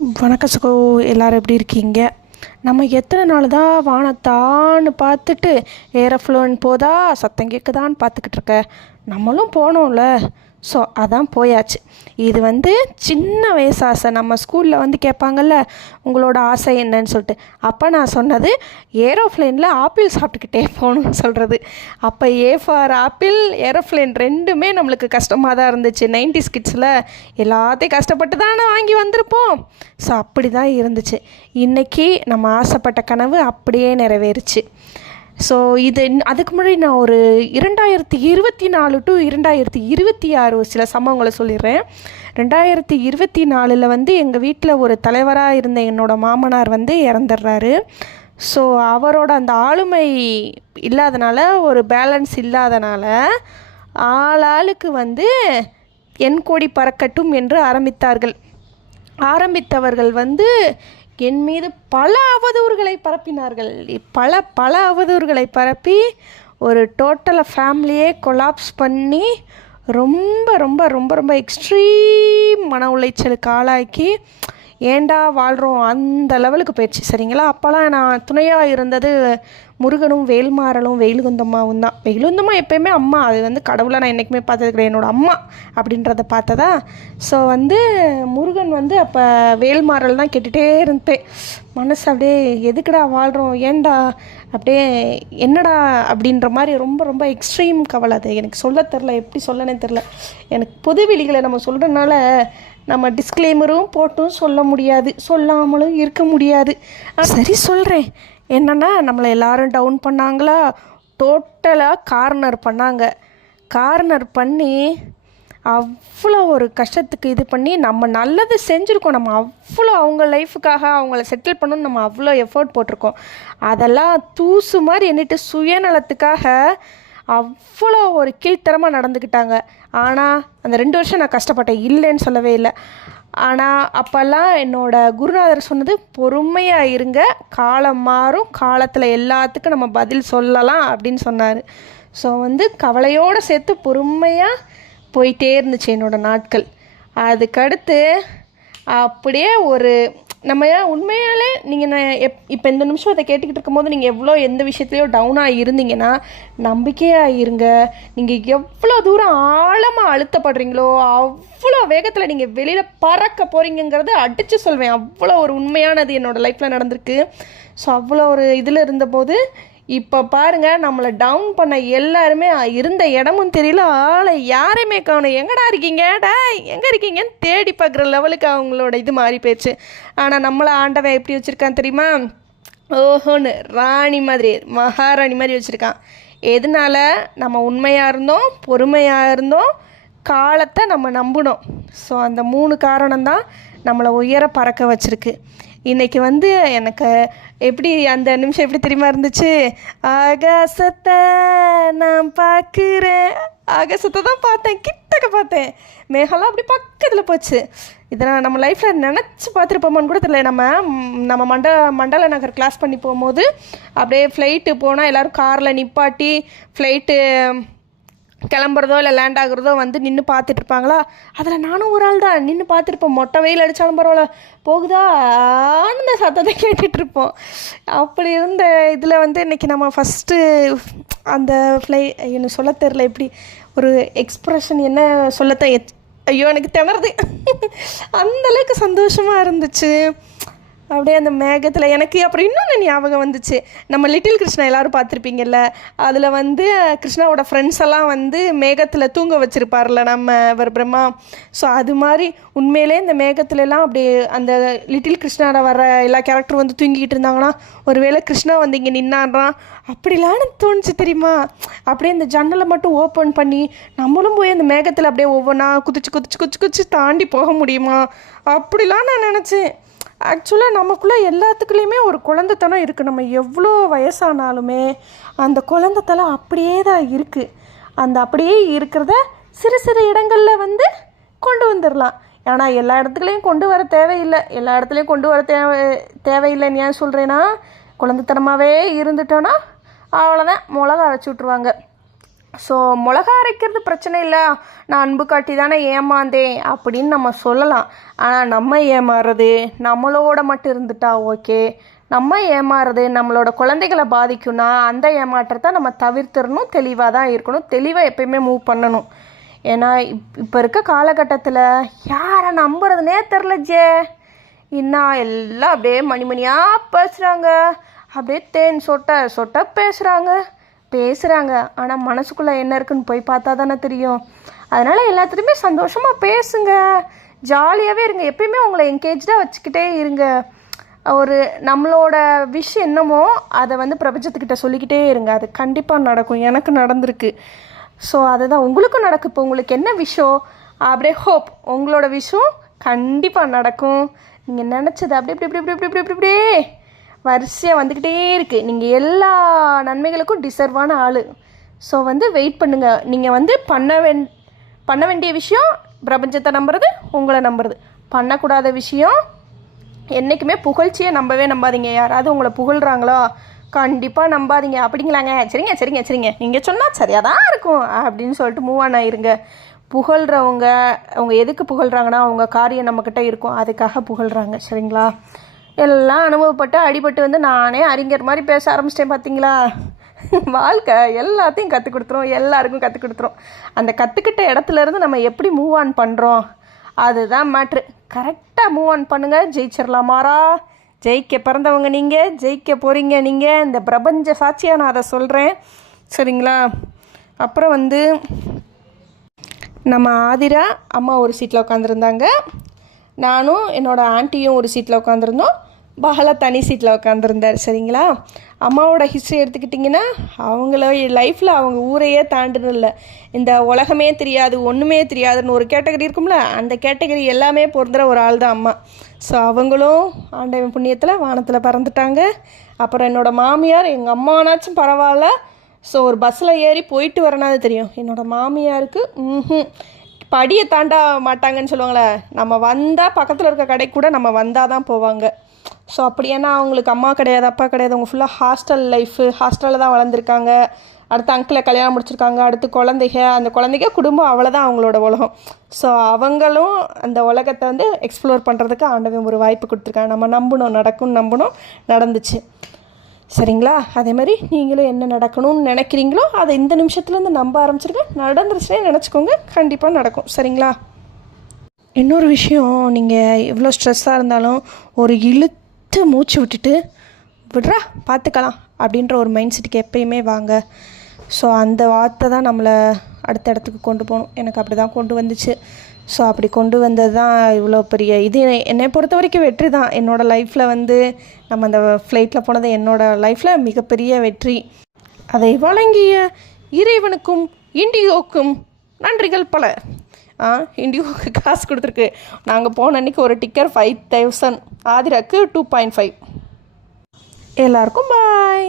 வணக்கம் சகோ. எல்லோரும் எப்படி இருக்கீங்க? நம்ம எத்தனை நாள் தான் வானத்தான்னு பார்த்துட்டு ஏரோஃப்ளோன் போதா சத்தம் கேட்குதான்னு பார்த்துக்கிட்டு இருக்க. நம்மளும் போனோம்ல. ஸோ அதான் போயாச்சு. இது சின்ன வயசு ஆசை. நம்ம ஸ்கூலில் கேட்பாங்கள்ல, உங்களோட ஆசை என்னன்னு சொல்லிட்டு. அப்போ நான் சொன்னது ஏரோஃப்ளைனில் ஆப்பிள் சாப்பிட்டுக்கிட்டே போகணுன்னு சொல்கிறது. அப்போ ஏ ஃபார் ஆப்பிள், ஏரோஃப்ளைன் ரெண்டுமே நம்மளுக்கு கஷ்டமாக தான் இருந்துச்சு. 90s கிட்ஸில் எல்லாத்தையும் கஷ்டப்பட்டு தானே வாங்கி வந்திருப்போம். ஸோ அப்படி தான் இருந்துச்சு. இன்றைக்கி நம்ம ஆசைப்பட்ட கனவு அப்படியே நிறைவேறுச்சு. ஸோ அதுக்கு முன்னாடி நான் ஒரு 2024 டு 2026 சில சம்பவங்களை சொல்லிடுறேன். 2024 எங்கள் வீட்டில் ஒரு தலைவராக இருந்த என்னோடய மாமனார் இறந்துடுறாரு. ஸோ அவரோட அந்த ஆளுமை இல்லாதனால, ஒரு பேலன்ஸ் இல்லாதனால ஆளாளுக்கு என் கொடி பறக்கட்டும் என்று ஆரம்பித்தவர்கள் என் மீது பல அவதூறுகளை பரப்பினார்கள். பல அவதூறுகளை பரப்பி ஒரு டோட்டலாக ஃபேமிலியே கொலாப்ஸ் பண்ணி ரொம்ப ரொம்ப ரொம்ப ரொம்ப எக்ஸ்ட்ரீம் மன உளைச்சலுக்கு ஆளாக்கி ஏண்டா வாழ்கிறோம் அந்த லெவலுக்கு போயிடுச்சு. சரிங்களா? அப்போல்லாம் நான் துணையாக இருந்தது முருகனும் வேல்மாறலும் வெயிலுகுந்தம்மாவும் தான். வெயிலுகுந்தம்மா எப்போயுமே அம்மா, அது கடவுளை நான் என்றைக்குமே பார்த்தது கிடையாது, என்னோடய அம்மா அப்படின்றத பார்த்ததா. ஸோ முருகன் அப்போ வேல்மாறல் தான் கேட்டுகிட்டே இருந்தேன். மனசு அப்படியே எதுக்குடா வாழ்கிறோம், ஏண்டா அப்படியே என்னடா அப்படின்ற மாதிரி ரொம்ப ரொம்ப எக்ஸ்ட்ரீம் கவலை. அது எனக்கு சொல்ல தெரில, எப்படி சொல்லனே தெரில. எனக்கு பொது வெளிகளை நம்ம சொல்கிறதுனால நம்ம டிஸ்க்ளைமரும் போட்டும் சொல்ல முடியாது, சொல்லாமலும் இருக்க முடியாது. சரி சொல்கிறேன். என்னென்னா, நம்மளை எல்லோரும் டவுன் பண்ணாங்களா, டோட்டலாக கார்னர் பண்ணி அவ்வளோ ஒரு கஷ்டத்துக்கு இது பண்ணி நம்ம நல்லது செஞ்சுருக்கோம். நம்ம அவ்வளோ அவங்க லைஃபுக்காக அவங்கள செட்டில் பண்ணணும்னு நம்ம அவ்வளோ எஃபோர்ட் போட்டிருக்கோம். அதெல்லாம் தூசு மாதிரி எண்ணிட்டு சுயநலத்துக்காக அவ்வளோ ஒரு கீழ்த்தரமாக நடந்துக்கிட்டாங்க. ஆனால் அந்த 2 வருஷம் நான் கஷ்டப்பட்டேன், இல்லைன்னு சொல்லவே இல்லை. ஆனால் அப்போல்லாம் என்னோடய குருநாதர் சொன்னது, பொறுமையாக இருங்க, காலம் மாறும், காலத்தில் எல்லாத்துக்கும் நம்ம பதில் சொல்லலாம் அப்படின்னு சொன்னார். ஸோ கவலையோடு சேர்த்து பொறுமையாக போயிட்டே இருந்துச்சு என்னோடய நாட்கள். அதுக்கடுத்து அப்படியே ஒரு நம்ம உண்மையாலே நீங்கள் இப்போ இந்த நிமிஷம் அதை கேட்டுக்கிட்டு இருக்கும்போது நீங்கள் எவ்வளோ எந்த விஷயத்துலையோ டவுனாக இருந்தீங்கன்னா நம்பிக்கையாக இருங்க. நீங்கள் எவ்வளோ தூரம் ஆழமாக அழுத்தப்படுறீங்களோ அவ்வளோ வேகத்தில் நீங்கள் வெளியில் பறக்க போகிறீங்கிறது அடித்து சொல்வேன். அவ்வளோ ஒரு உண்மையானது என்னோடய லைஃப்பில் நடந்திருக்கு. ஸோ அவ்வளோ ஒரு இதில் இருந்தபோது இப்போ பாருங்கள், நம்மளை டவுன் பண்ண எல்லாருமே இருந்த இடமும் தெரியல, ஆளை யாரையுமே காணும். எங்கடா இருக்கீங்க, எங்கே இருக்கீங்கன்னு தேடி பார்க்குற லெவலுக்கு அவங்களோட இது மாறி போயிடுச்சு. ஆனால் நம்மளை ஆண்டவன் எப்படி வச்சுருக்கான் தெரியுமா? ஓஹோன்னு ராணி மாதிரி, மகாராணி மாதிரி வச்சுருக்கான். எதனால? நம்ம உண்மையாக இருந்தோம், பொறுமையாக இருந்தோம், காலத்தை நம்ம நம்பினோம். ஸோ அந்த 3 காரணம்தான் நம்மளை உயர பறக்க வச்சுருக்கு. இன்றைக்கி எனக்கு எப்படி அந்த நிமிஷம் எப்படி தெரியுமா இருந்துச்சு? ஆகாசத்தை நான் பார்க்குறேன், ஆகாசத்தை தான் பார்த்தேன், கிட்டக்க பார்த்தேன், மேகலாம் அப்படி பக்கத்தில் போச்சு. இதெல்லாம் நம்ம லைஃப்பில் நினச்சி பார்த்துருப்போமான்னு கூட தெரியல. நம்ம மண்டல நகர் கிளாஸ் பண்ணி போகும்போது அப்படியே ஃப்ளைட்டு போனால் எல்லோரும் காரில் நிப்பாட்டி ஃப்ளைட்டு கிளம்புறதோ இல்லை லேண்ட் ஆகுறதோ நின்று பார்த்துட்ருப்பாங்களா. அதில் நானும் ஒரு ஆள் தான் நின்று பார்த்துருப்போம். மொட்டை வெயில் அடித்தாலும் பரவாயில்ல, போகுதா ஆனந்த சத்தத்தை கேட்டுட்ருப்போம். அப்படி இருந்த இதில் இன்றைக்கி நம்ம ஃபஸ்ட்டு அந்த எனக்கு சொல்ல தெரில, எப்படி ஒரு எக்ஸ்ப்ரெஷன் என்ன சொல்லத்தான், ஐயோ எனக்கு திணறுது. அந்தளவுக்கு சந்தோஷமாக இருந்துச்சு. அப்படியே அந்த மேகத்தில் எனக்கு அப்புறம் இன்னொன்று ஞாபகம் வந்துச்சு. நம்ம லிட்டில் கிருஷ்ணா எல்லோரும் பார்த்துருப்பீங்கல்ல, அதில் கிருஷ்ணாவோட ஃப்ரெண்ட்ஸ் எல்லாம் மேகத்தில் தூங்க வச்சுருப்பார்ல நம்ம பிரம்மா. ஸோ அது மாதிரி உண்மையிலே இந்த மேகத்துலலாம் அப்படியே அந்த லிட்டில் கிருஷ்ணாவோட வர எல்லா கேரக்டரும் தூங்கிக்கிட்டு இருந்தாங்கன்னா, ஒருவேளை கிருஷ்ணா இங்கே நின்னான்றான் அப்படிலான்னு தோணுச்சு தெரியுமா? அப்படியே அந்த ஜன்னலை மட்டும் ஓப்பன் பண்ணி நம்மளும் போய் அந்த மேகத்தில் அப்படியே ஒவ்வொன்றா குதிச்சு தாண்டி போக முடியுமா அப்படிலாம் நான் நினச்சேன். ஆக்சுவலாக நமக்குள்ளே எல்லாத்துக்குள்ளேயுமே ஒரு குழந்தைத்தனம் இருக்குது. நம்ம எவ்வளோ வயசானாலுமே அந்த குழந்தைத்தனம் அப்படியே தான் இருக்குது. அந்த அப்படியே இருக்கிறத சிறு இடங்களில் கொண்டு வந்துடலாம். ஆனால் எல்லா இடத்துலையும் கொண்டு வர தேவையில்லை. எல்லா இடத்துலையும் கொண்டு வர தேவையில்லைன்னு ஏன் சொல்கிறேன்னா, குழந்தைத்தனமாகவே இருந்துட்டோன்னா அவ்வளோதான், மிளகா அரைச்சி விட்ருவாங்க. ஸோ மிளகா அரைக்கிறது பிரச்சனை இல்லை, நான் அன்பு காட்டி தானே ஏமாந்தேன் அப்படின்னு நம்ம சொல்லலாம். ஆனால் நம்ம ஏமாறுறது நம்மளோட மட்டும் இருந்துட்டா ஓகே, நம்ம ஏமாறுறது நம்மளோட குழந்தைகளை பாதிக்கும்னா அந்த ஏமாற்றத்தை நம்ம தவிர்த்துடணும். தெளிவாக தான் இருக்கணும், தெளிவாக எப்பயுமே மூவ் பண்ணணும். ஏன்னா இப்போ இருக்க காலகட்டத்தில் யாரை நம்புறதுனே தெரில ஜே. இன்னும் எல்லாம் அப்படியே மணிமணியாக பேசுகிறாங்க, அப்படியே தேன் சொட்ட பேசுகிறாங்க. ஆனால் மனசுக்குள்ளே என்ன இருக்குன்னு போய் பார்த்தா தானே தெரியும். அதனால் எல்லாத்துலேயுமே சந்தோஷமாக பேசுங்க, ஜாலியாகவே இருங்க, எப்பயுமே உங்களை என்கேஜாக வச்சுக்கிட்டே இருங்க. ஒரு நம்மளோட விஷ் என்னமோ அதை வந்து பிரபஞ்சத்துக்கிட்ட சொல்லிக்கிட்டே இருங்க, அது கண்டிப்பாக நடக்கும். எனக்கு நடந்திருக்கு. ஸோ அதுதான் உங்களுக்கும் நடக்கும். இப்போ உங்களுக்கு என்ன விஷயம் அப்படியே ஹோப், உங்களோட விஷயம் கண்டிப்பாக நடக்கும். நீங்கள் நினச்சது அப்படி இப்படி இப்படி இப்படி இப்படி இப்படி இப்படியே வரிசையாக வந்துக்கிட்டே இருக்குது. நீங்கள் எல்லா நன்மைகளுக்கும் டிசர்வான ஆள். ஸோ வந்து வெயிட் பண்ணுங்கள். நீங்கள் வந்து பண்ண வேண்டிய விஷயம் பிரபஞ்சத்தை நம்புறது, உங்களை நம்புறது. பண்ணக்கூடாத விஷயம் என்றைக்குமே புகழ்ச்சியை நம்பாதீங்க. யாராவது உங்களை புகழ்கிறாங்களோ கண்டிப்பாக நம்பாதீங்க. அப்படிங்களாங்க, சரிங்க நீங்கள் சொன்னால் சரியாக தான் இருக்கும் அப்படின்னு சொல்லிட்டு மூவ் ஆன் ஆயிருங்க. புகழ்கிறவங்க அவங்க எதுக்கு புகழ்கிறாங்கன்னா அவங்க காரியம் நம்மக்கிட்ட இருக்கும், அதுக்காக புகழ்கிறாங்க. சரிங்களா? எல்லாம் அனுபவப்பட்டு அடிபட்டு வந்து நானே அறிஞர் மாதிரி பேச ஆரம்பிச்சிட்டேன். பார்த்தீங்களா? வாழ்க்கை எல்லாத்தையும் கற்றுக் கொடுத்துரும், எல்லாருக்கும் கற்றுக் கொடுத்துரும். அந்த கற்றுக்கிட்ட இடத்துலேருந்து நம்ம எப்படி மூவ் ஆன் பண்ணுறோம் அதுதான் மேட்ரு. கரெக்டாக மூவ் ஆன் பண்ணுங்கள், ஜெயிச்சிடலாமாரா. ஜெயிக்க பிறந்தவங்க நீங்கள், ஜெயிக்க போகிறீங்க நீங்கள். இந்த பிரபஞ்ச சாட்சியாக நான் அதை சொல்கிறேன். சரிங்களா? அப்புறம் வந்து நம்ம ஆதிரா அம்மா ஒரு சீட்டில் உட்காந்துருந்தாங்க, நானும் என்னோடய ஆண்டியும் ஒரு சீட்டில் உட்காந்துருந்தோம், பஹலா தனி சீட்டில் உட்காந்துருந்தார். சரிங்களா? அம்மாவோட ஹிஸ்ட்ரி எடுத்துக்கிட்டிங்கன்னா அவங்கள லைஃப்பில் அவங்க ஊரையே தாண்டினில்ல, இந்த உலகமே தெரியாது ஒன்றுமே தெரியாதுன்னு ஒரு கேட்டகரி இருக்கும்ல, அந்த கேட்டகரி எல்லாமே பொருந்துகிற ஒரு ஆள் தான் அம்மா. ஸோ அவங்களும் ஆண்டவன் புண்ணியத்தில் வானத்தில் பறந்துட்டாங்க. அப்புறம் என்னோடய மாமியார், எங்கள் அம்மானாச்சும் பரவாயில்ல, ஸோ ஒரு பஸ்ஸில் ஏறி போயிட்டு வரனாது தெரியும். என்னோடய மாமியாருக்கு படியை தாண்ட மாட்டாங்கன்னு சொல்லுவாங்களே, நம்ம வந்தால் பக்கத்தில் இருக்க கடைக்கு கூட நம்ம வந்தால் தான் போவாங்க. ஸோ அப்படி ஏன்னா அவங்களுக்கு அம்மா கிடையாது, அப்பா கிடையாது, அவங்க ஃபுல்லாக ஹாஸ்டல் லைஃபு, ஹாஸ்டலில் தான் வளர்ந்துருக்காங்க. அடுத்து அங்கிளை கல்யாணம் முடிச்சிருக்காங்க, அடுத்து குழந்தைங்க, அந்த குழந்தைங்க குடும்பம், அவ்வளோதான் அவங்களோட உலகம். ஸோ அவங்களும் அந்த உலகத்தை வந்து எக்ஸ்ப்ளோர் பண்ணுறதுக்கு ஆண்டவன் ஒரு வாய்ப்பு கொடுத்துருக்காங்க. நம்ம நம்பணும், நடந்துச்சு. சரிங்களா? அதே மாதிரி நீங்களும் என்ன நடக்கணும்னு நினைக்கிறீங்களோ அதை இந்த நிமிஷத்துலேருந்து நம்ப ஆரம்பிச்சிருங்க. நடந்துருச்சுனே நினச்சிக்கோங்க, கண்டிப்பாக நடக்கும். சரிங்களா? இன்னொரு விஷயம், நீங்கள் எவ்வளோ ஸ்ட்ரெஸ்ஸாக இருந்தாலும் ஒரு இழுத்து மூச்சு விட்டுட்டு விட்றா பார்த்துக்கலாம் அப்படின்ற ஒரு மைண்ட் செட்டுக்கு எப்பயுமே வாங்க. ஸோ அந்த வார்த்தை தான் நம்மளை அடுத்த இடத்துக்கு கொண்டு போகணும். எனக்கு அப்படி தான் கொண்டு வந்துச்சு. ஸோ அப்படி கொண்டு வந்தது தான் இவ்வளோ பெரிய இது. என்னை பொறுத்த வரைக்கும் வெற்றி தான். என்னோடய லைஃப்பில் வந்து நம்ம அந்த ஃப்ளைட்டில் போனது என்னோடய லைஃப்பில் மிகப்பெரிய வெற்றி. அதை வழங்கிய இறைவனுக்கும் இண்டிகோக்கும் நன்றிகள் பல. இண்டிகோக்கு காசு கொடுத்துருக்கு. நாங்கள் போன அன்றைக்கி ஒரு டிக்கெட் 5000, ஆதிராக்கு 2.5. எல்லாருக்கும் பாய்.